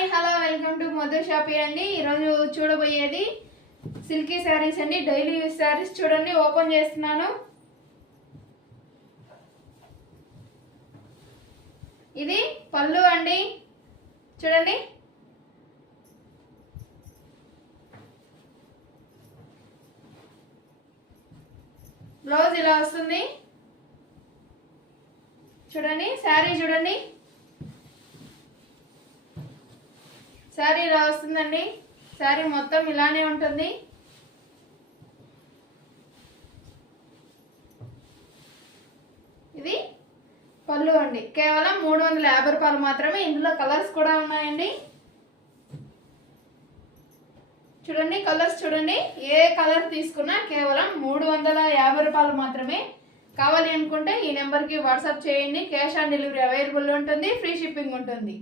Hi hello welcome to Madhu shoppy అండి. ఈరోజు చూడబోయేది సిల్కీ శారీస్ అండి, డైలీ యూస్ శారీస్. చూడండి, ఓపెన్ చేస్తున్నాను. ఇది పళ్ళు అండి, చూడండి. బ్లౌజ్ ఇలా వస్తుంది. చూడండి శారీ, చూడండి శారీ ఇలా వస్తుందండి. శారీ మొత్తం ఇలానే ఉంటుంది. ఇది పళ్ళు అండి. కేవలం 350 రూపాయలు మాత్రమే. ఇందులో కలర్స్ కూడా ఉన్నాయండి. చూడండి కలర్స్, చూడండి. ఏ కలర్ తీసుకున్నా కేవలం 350 రూపాయలు మాత్రమే. కావాలి అనుకుంటే ఈ నెంబర్కి వాట్సాప్ చేయండి. క్యాష్ ఆన్ డెలివరీ అవైలబుల్ ఉంటుంది. ఫ్రీ షిప్పింగ్ ఉంటుంది.